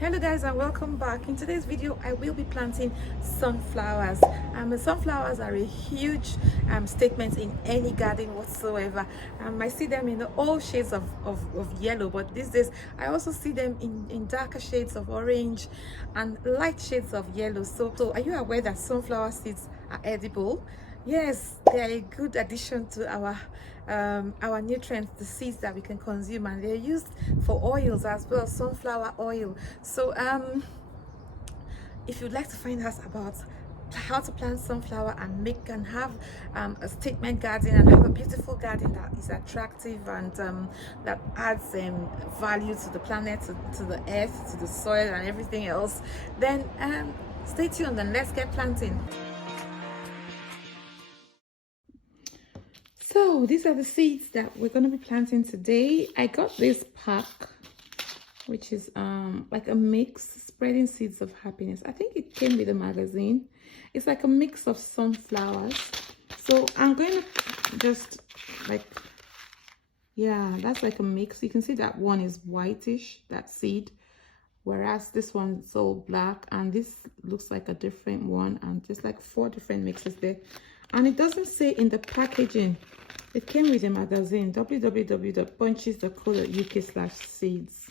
Hello guys, and welcome back. In today's video I will be planting sunflowers. Sunflowers are a huge statement in any garden whatsoever. I see them in all shades of yellow, but these days I also see them in darker shades of orange and light shades of yellow. So are you aware that sunflower seeds are edible? Yes, they are a good addition to our nutrients, the seeds that we can consume, and they're used for oils as well, sunflower oil. So if you'd like to find out about how to plant sunflower and make and have a statement garden and have a beautiful garden that is attractive and that adds value to the planet, to the earth, to the soil and everything else, then stay tuned and let's get planting. So these are the seeds that we're going to be planting today. I got this pack, which is like a mix, spreading seeds of happiness. I think it came with a magazine. It's like a mix of sunflowers. So I'm going to just like, yeah, that's like a mix. You can see that one is whitish, that seed, whereas this one is all black, and this looks like a different one, and just like 4 different mixes there. And it doesn't say in the packaging. It came with a magazine, www.bunches.co.uk/seeds.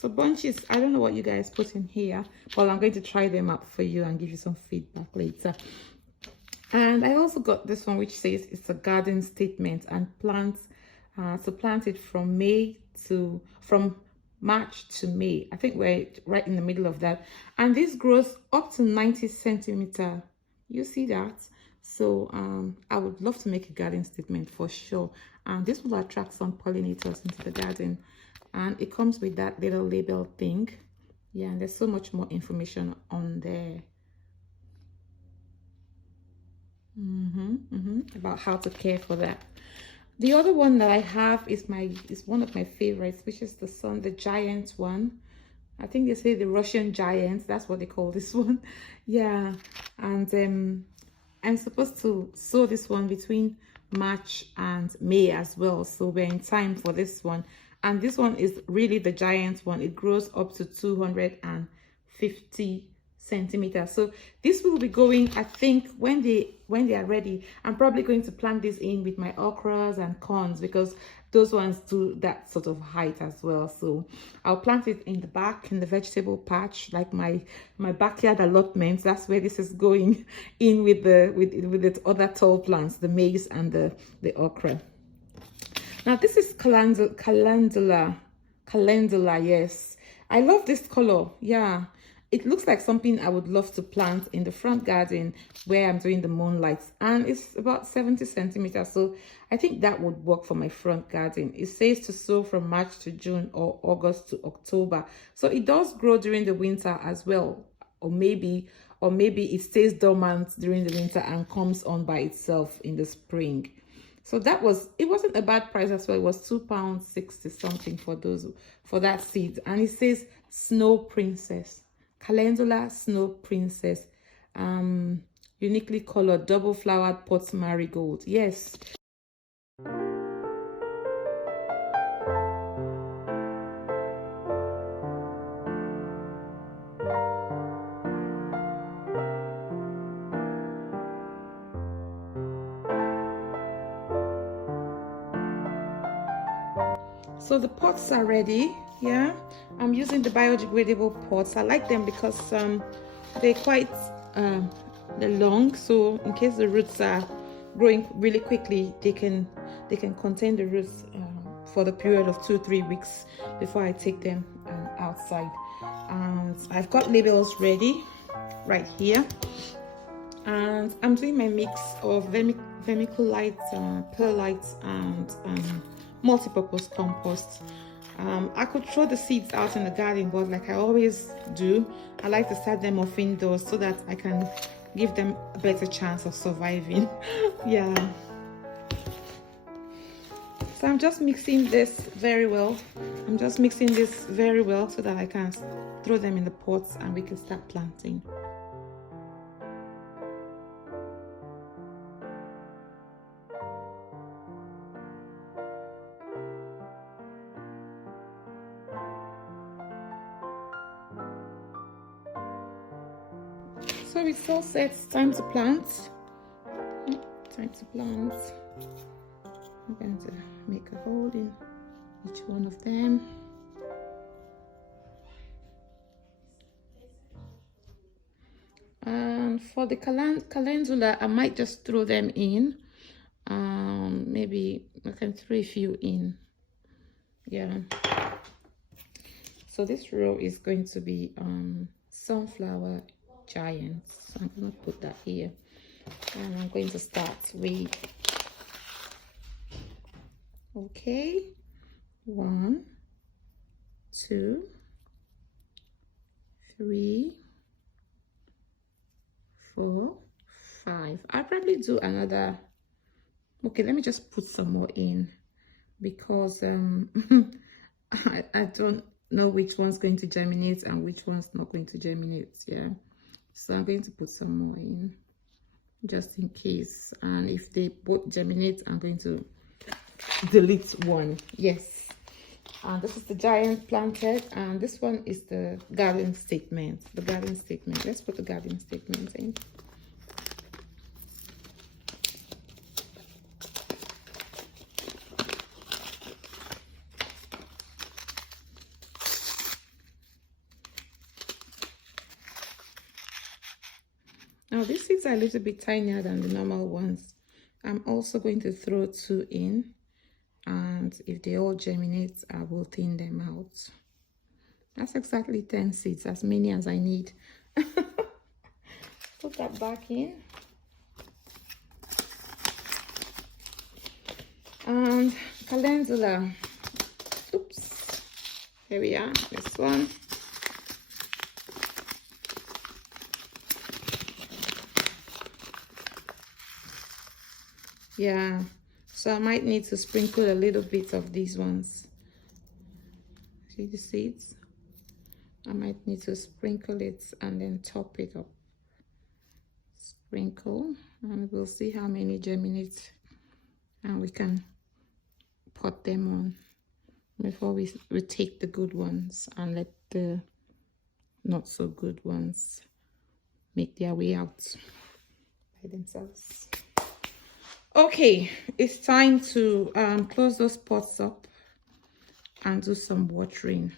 So bunches, I don't know what you guys put in here, but I'm going to try them out for you and give you some feedback later. And I also got this one, which says it's a garden statement and plant it from March to May. I think we're right in the middle of that, and this grows up to 90 centimeter. You see that? So I would love to make a garden statement for sure, and this will attract some pollinators into the garden. And it comes with that little label thing. Yeah, and there's so much more information on there about how to care for that. The other one that I have is one of my favorites, which is the giant one. I think they say the Russian giant, that's what they call this one. Yeah, and I'm supposed to sow this one between March and May as well, so we're in time for this one. And this one is really the giant one. It grows up to 250 centimeters. So this will be going, I think, when they are ready. I'm probably going to plant this in with my okras and corns, because those ones do that sort of height as well. So I'll plant it in the back, in the vegetable patch, like my backyard allotment. That's where this is going in with the other tall plants, the maize and the okra. Now this is calendula, yes. I love this color. Yeah, it looks like something I would love to plant in the front garden where I'm doing the moonlight, and it's about 70 centimeters, so I think that would work for my front garden. It says to sow from March to June or August to October, so it does grow during the winter as well, or maybe it stays dormant during the winter and comes on by itself in the spring. So it wasn't a bad price as well. It was £2.60 something for that seed. And it says Snow Princess. Calendula Snow Princess. Uniquely colored double flowered pot marigold. Yes. So the pots are ready. Yeah, I'm using the biodegradable pots. I like them because they're quite they're long, so in case the roots are growing really quickly, they can contain the roots for the period of 2-3 weeks before I take them outside. And I've got labels ready right here, and I'm doing my mix of vermiculite, perlite, and multi-purpose compost. I could throw the seeds out in the garden, but like I always do, I like to start them off indoors so that I can give them a better chance of surviving. Yeah, so I'm just mixing this very well. so that I can throw them in the pots and we can start planting. So it's all set. It's time to plant. Time to plant. I'm going to make a hole in each one of them. And for the calendula, I might just throw them in. Maybe I can throw a few in. Yeah. So this row is going to be sunflower giants. So I'm going to put that here. And I'm going to start with, okay, 1, 2, 3, 4, 5. I'll probably do another. Okay, let me just put some more in because I don't know which one's going to germinate and which one's not going to germinate. Yeah, so I'm going to put some more in just in case, and if they both germinate, I'm going to delete one. Yes. And this is the giant planted, and this one is the garden statement. The garden statement. Let's put the garden statement in. Now these seeds are a little bit tinier than the normal ones. I'm also going to throw 2 in, and if they all germinate, I will thin them out. That's exactly 10 seeds, as many as I need. Put that back in. And calendula. Oops. Here we are. This one. Yeah, so I might need to sprinkle a little bit of these ones. See the seeds? I might need to sprinkle it and then top it up. Sprinkle, and we'll see how many germinate, and we can pot them on before we take the good ones and let the not so good ones make their way out by themselves. Okay, it's time to close those pots up and do some watering.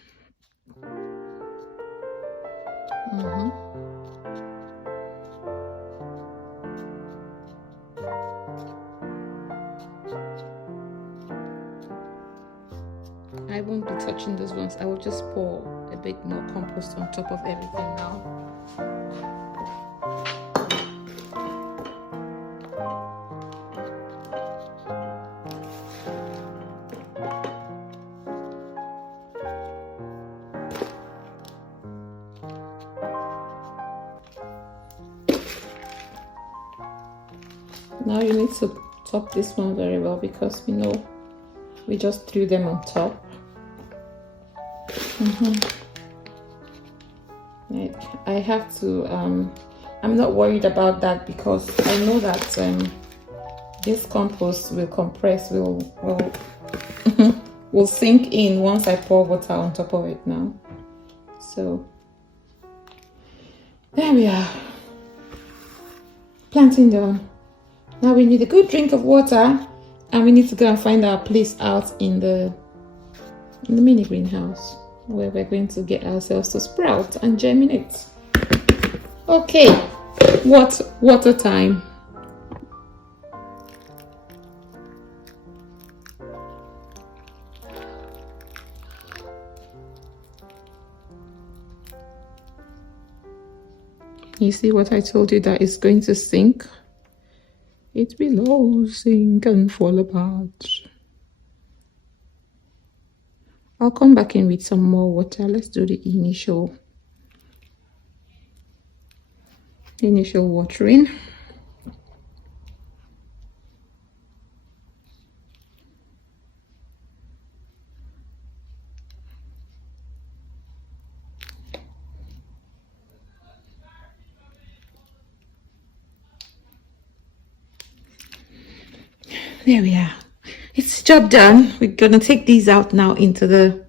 I won't be touching those ones. I will just pour a bit more compost on top of everything now. Now you need to top this one very well because we know we just threw them on top. I have to, I'm not worried about that because I know that this compost will compress, will sink in once I pour water on top of it now. So there we are. Planting done. Now we need a good drink of water, and we need to go and find our place out in the mini greenhouse where we're going to get ourselves to sprout and germinate. Okay, water time. You see what I told you, that it's going to sink? It will all sink and fall apart. I'll come back in with some more water. Let's do the initial watering. There we are. It's job done. We're gonna take these out now into the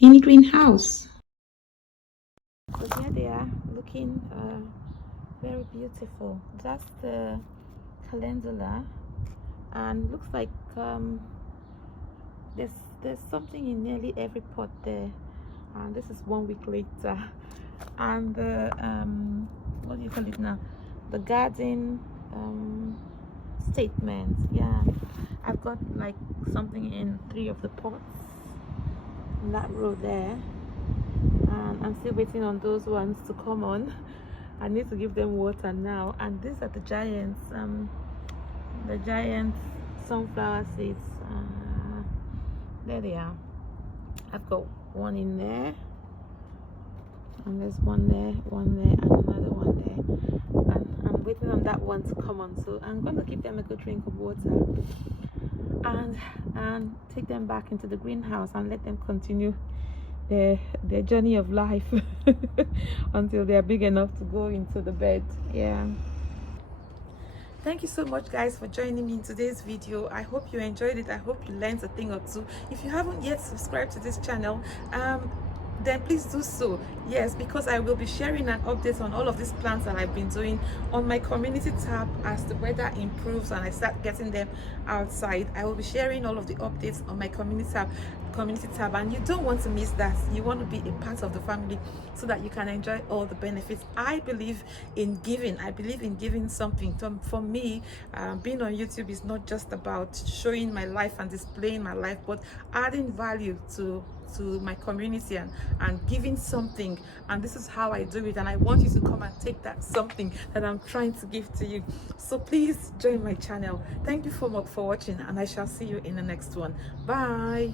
mini greenhouse. So here they are, looking Very beautiful. That's the calendula, and looks like there's something in nearly every pot there. And this is 1 week later. And the what do you call it now, the garden statement. Yeah, I've got like something in 3 of the pots in that row there, and I'm still waiting on those ones to come on. I need to give them water now. And these are the giant sunflower seeds. There they are. I've got one in there, and there's one there, and another one there, and I'm waiting on that one to come on. So I'm going to give them a good drink of water and take them back into the greenhouse and let them continue their journey of life until they're big enough to go into the bed. Yeah. Thank you so much, guys, for joining me in today's video. I hope you enjoyed it. I hope you learned a thing or two. If you haven't yet subscribed to this channel, then please do so. Yes, because I will be sharing an update on all of these plants that I've been doing on my community tab. As the weather improves and I start getting them outside, I will be sharing all of the updates on my community tab, and you don't want to miss that. You want to be a part of the family so that you can enjoy all the benefits. I believe in giving. I believe in giving something. For me, being on YouTube is not just about showing my life and displaying my life, but adding value to my community and giving something. And this is how I do it, and I want you to come and take that something that I'm trying to give to you. So please join my channel. Thank you for watching, and I shall see you in the next one. Bye.